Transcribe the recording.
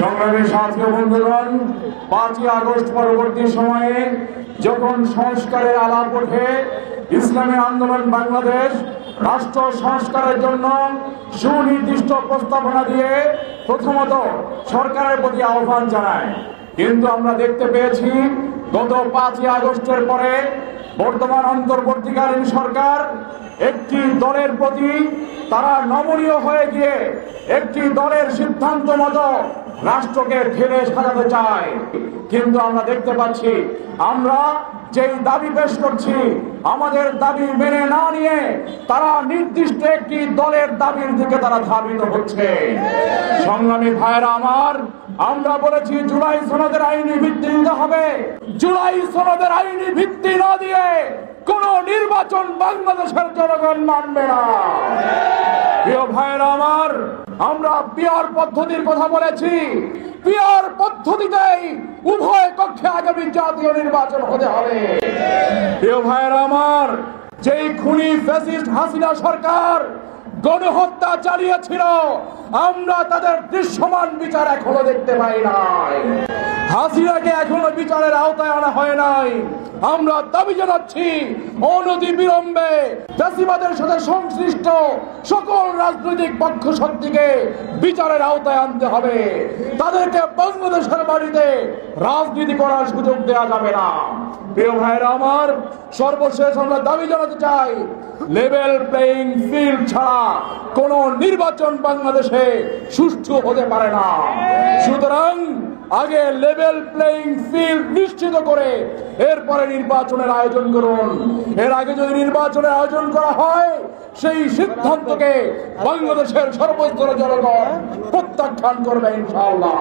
সংগ্রামী সাথী বন্ধুগণ, 5ই আগস্ট পরবর্তী সময়ে যখন সংস্কারের আলাপ ওঠে, ইসলামী আন্দোলন বাংলাদেশ রাষ্ট্র সংস্কারের জন্য সুনির্দিষ্ট প্রস্তাবনা দিয়ে প্রথমত সরকারের প্রতি আহ্বান জানায়। কিন্তু আমরা দেখতে পেয়েছি গত 5ই আগস্টের পরে বর্তমান অন্তর্বর্তীকালীন সরকার একটি দলের প্রতি তারা নমনীয় হয়ে গিয়ে একটি দলের সিদ্ধান্ত মতো রাষ্ট্রকে ঢেলে সাজাতে চায়। কিন্তু আমরা দেখতে পাচ্ছি আমরা যেই দাবি পেশ করছি, আমাদের দাবি মেনে না নিয়ে তারা নির্দিষ্ট একটি দলের দাবির দিকে তারা ধাবিত হচ্ছে। সংগ্রামী ভাইয়েরা আমার, আমরা বলেছি জুলাই সনদের আইনি ভিত্তি দিতে হবে। জুলাই সনদের আইনি ভিত্তি না দিয়ে কোন নির্বাচন বাংলাদেশের জনগণ মানবে না। প্রিয় ভাইয়েরা আমার, আমরা পিয়ার পদ্ধতির কথা বলেছি। পিয়ার পদ্ধতিতেই উভয় কক্ষে আগামী জাতীয় নির্বাচন হতে হবে। প্রিয় ভাইয়েরা আমার, যেই খুনি ফ্যাসিস্ট হাসিনা সরকার গণহত্যা চালিয়েছিল, আমরা তাদের দৃশ্যমান বিচার এখনো দেখতে পাই নাই। হাসিনাকে এখনো বিচারের আওতায় আনা হয় নাই। আমরা দাবি জানাচ্ছি অনতি বিলম্বে ফ্যাসিবাদের সাথে সংশ্লিষ্ট সকল রাজনৈতিক পক্ষ শক্তিকে বিচারের আওতায় আনতে হবে। তাদেরকে বাংলাদেশের বাড়িতে রাজনীতি করার সুযোগ দেওয়া যাবে না। প্রিয় ভাইরা আমার, সর্বশেষ আমরা দাবি জানাতে চাই, লেভেল প্লেইং ফিল্ড ছাড়া কোন নির্বাচন বাংলাদেশে সুষ্ঠু হতে পারে না। সুতরাং আগে লেভেল প্লেইং ফিল্ড নিশ্চিত করে এরপরে নির্বাচনের আয়োজন করুন। এর আগে যদি নির্বাচনের আয়োজন করা হয়, সেই সিদ্ধান্তকে বাংলাদেশের সর্বস্তরের জনগণ প্রত্যাখ্যান করবে ইনশাআল্লাহ।